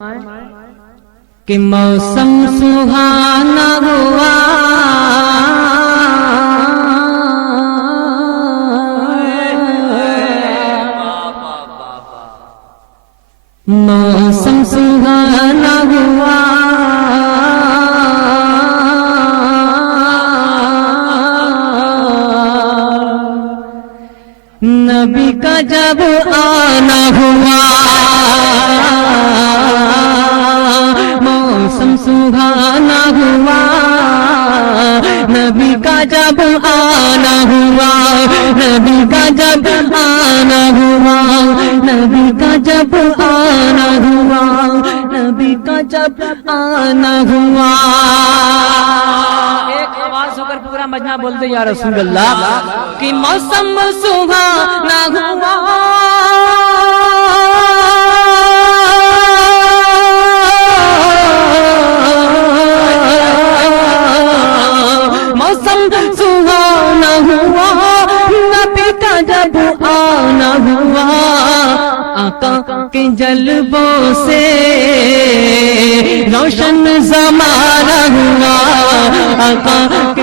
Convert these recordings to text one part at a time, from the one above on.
کہ موسم سہانا ہوا موسم سہانا ہوا نبی کا جب آنا ہوا موسم سہانا ہوا نبی کا جب آنا ہوا نبی کا جب آنا ہوا نبی کا جب آنا ہوا نبی کا جب آنا ہوا ایک آواز ہو کر پورا مجمع بولتے یا رسول اللہ کہ موسم سہانا ہوا موسم سہانا ہوا نبی کا جب آنا ہوا آقا کے جلووں سے روشن زمانہ ہوا آقا کے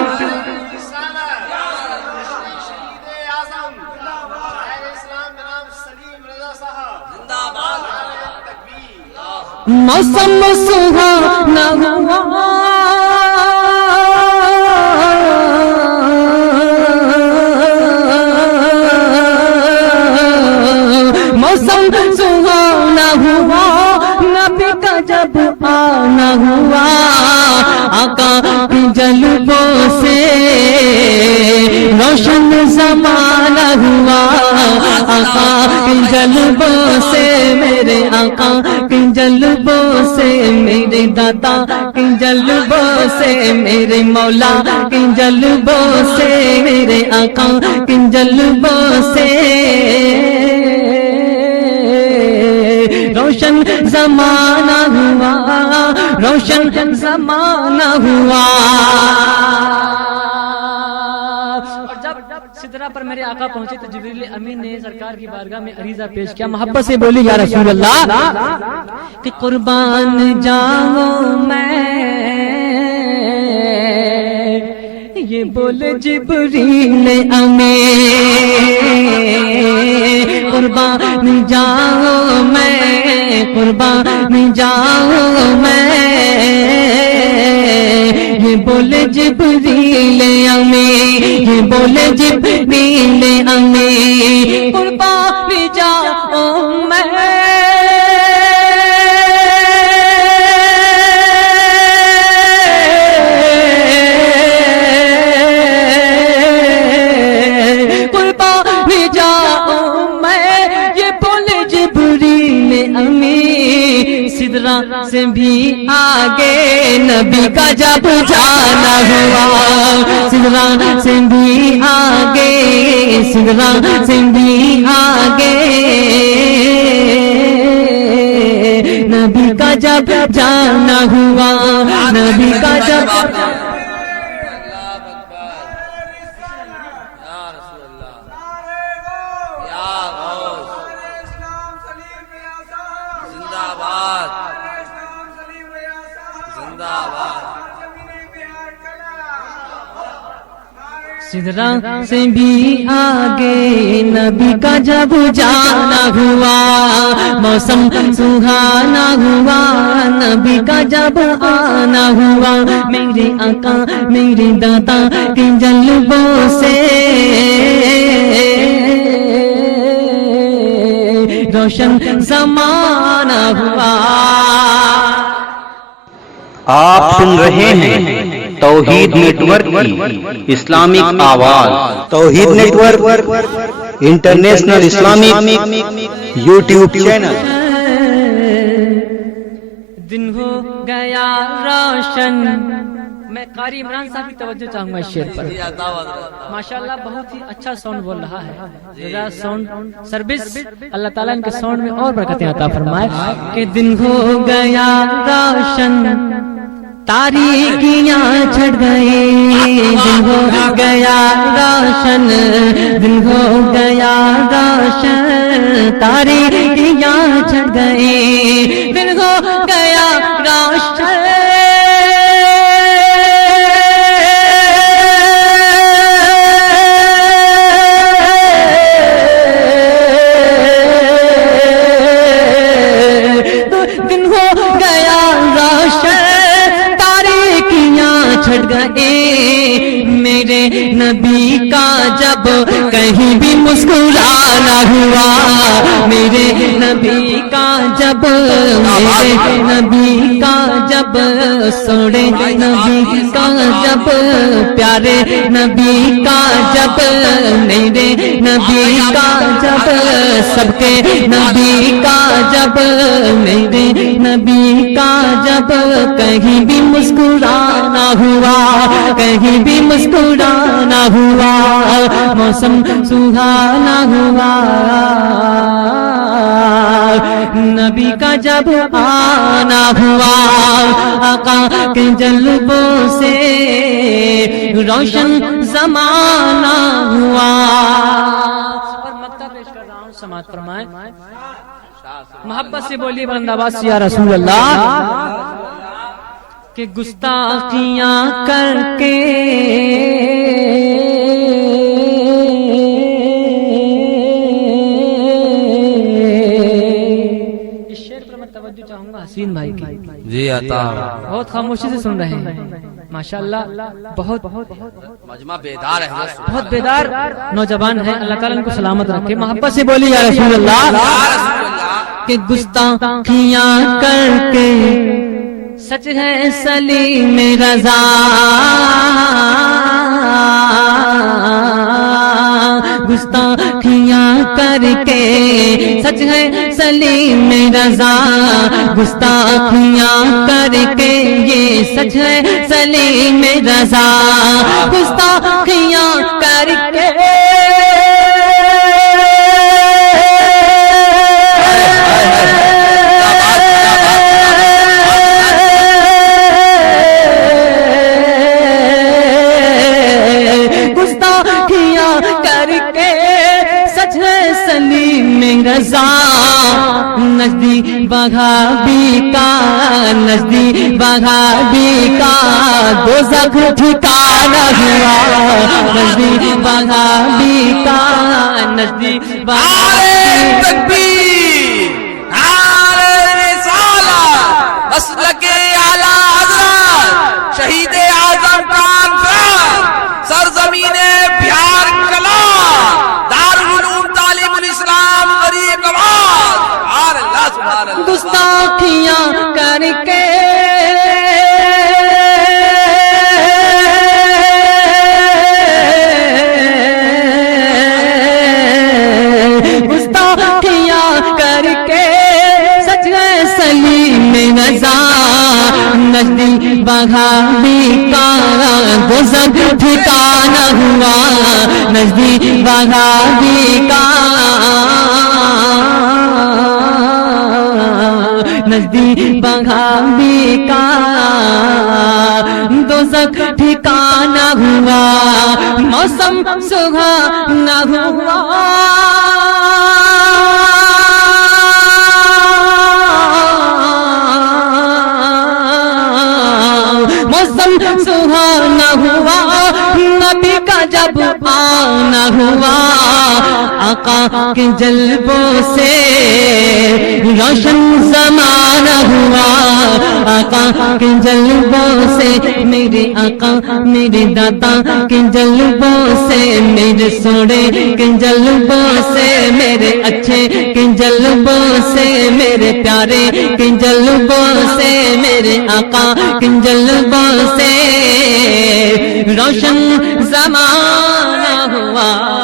موسم سہانا ہوا موسم سہانا ہوا نبی کا جب آنا ہوا آقا کے جلووں سے روشن زمانہ ہوا آقا کے جلووں سے میرے آقا کے جلووں سے میرے دادا کے جلووں سے میرے مولا کے جلووں سے میرے آقا کے جلووں سے روشن زمانہ ہوا روشن زمانہ ہوا اور جب سدرہ پر میرے آقا پہنچے تو جبریل امین نے سرکار کی بارگاہ میں عریضہ پیش کیا محبت سے بولی یا رسول اللہ کہ قربان جاؤں میں یہ بولے جبریل امین قربان جاؤں میں قربان جاؤں میں یہ بولے جبریل امین یہ بولے جبریل امین قربان جاؤں میں سے بھی آگے نبی کا جب جانا ہوا سدرہ سے بھی آگے سدرہ سے بھی آگے نبی کا جب جانا ہوا نبی کا جب سدرہ سے بھی آگے نبی کا جب جانا ہوا موسم سہانا ہوا نبی کا جب آنا ہوا میرے آقا میرے دادا کے جلووں سے روشن زمانہ ہوا آپ سن رہے ہیں توحید نیٹ ورک کی اسلامک آواز توحید network international Islamic YouTube channel دن ہو گیا روشن میں قاری عمران صاحب کی توجہ چاہوں گا اس شعر پر ماشاءاللہ بہت ہی اچھا ساؤنڈ بول رہا ہے ذرا ساؤنڈ سروس اللہ تعالیٰ ان کے ساؤنڈ میں اور برکتیں عطا فرمائے کہ دن ہو گیا روشن تاریکیاں چھٹ گئی دن ہو گیا روشن دن ہو گیا روشن تاریکیاں چھٹ گئی دن ہو گیا روشن دن ہو گیا روشن تاریکیاں چھٹ گئے میرے نبی کا جب کہیں بھی مسکرانا ہوا میرے نبی کا جب میرے نبی کا جب سوڑے نبی کا جب پیارے نبی کا جب میرے نبی کا جب سب کے نبی کا جب میرے نبی کا جب کہیں بھی مسکرانا ہوا کہیں بھی مسکرانا ہوا موسم سہانا ہوا نبی کا جب آنا ہوا آقا کے جلووں سے روشن زمانہ ہوا اور مکہ پیش کر رہا ہوں سماعت فرمائیں محبت سے بولیے بلند آواز سے یا رسول اللہ کہ گستاخیاں کر کے اس شعر پر میں توجہ چاہوں گا حسین بھائی کی جی عطا بہت خاموشی سے سن رہے ہیں ماشاءاللہ بہت مجمع بیدار ہے بہت بیدار نوجوان ہیں اللہ تعالیٰ ان کو سلامت رکھے محبت سے بولی یا رسول اللہ کہ گستاخیاں کر کے سچ ہے سلیم رضا گستاخیاں کر کے سچ ہے سلیم رضا گستاخیاں کر کے یہ سچ ہے سلیم رضا گستاخیاں کر کے رضا نزدیک بغابی کا نزدیک بغابی کا دوزخ ٹھکانہ ہوا نزدیک بغابی کا نزدیک بغابی تکبیر نعرہ رسالت مسلک اعلی حضرت شہید اعظم کانفرنس سرزمین بہار کلا دارالعلوم تعلیم الاسلام غریب نواز سبحان اللہ سبحان اللہ گستاخیاں کر کے گستاخیاں کر کے سچ ہے سلیم رضا نزدیک بغابی کا دوزخ ٹھکانہ ہوا نزدیک بغابی کا نزدیک بغابی کا دوزخ ٹھکانہ ہوا موسم سہانا ہوا موسم سہانا ہوا نبی کا جب آنا ہوا آقا کے جلووں سے روشن زمانہ ہوا آقا کے جلووں سے میرے آقا میرے داتا کے جلووں سے میرے سوڑے کے جلووں سے میرے اچھے کے جلووں سے میرے پیارے کے جلووں سے میرے آقا کے جلووں سے روشن زمانہ ہوا